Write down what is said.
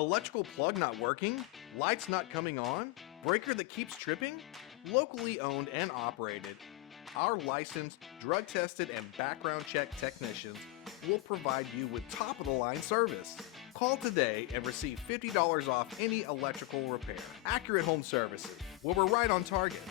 Electrical plug not working? Lights not coming on? Breaker that keeps tripping? Locally owned and operated, our licensed, drug tested, and background check technicians will provide you with top of the line service. Call today and receive $50 off any electrical repair. Accurate Home Services, where we're right on target.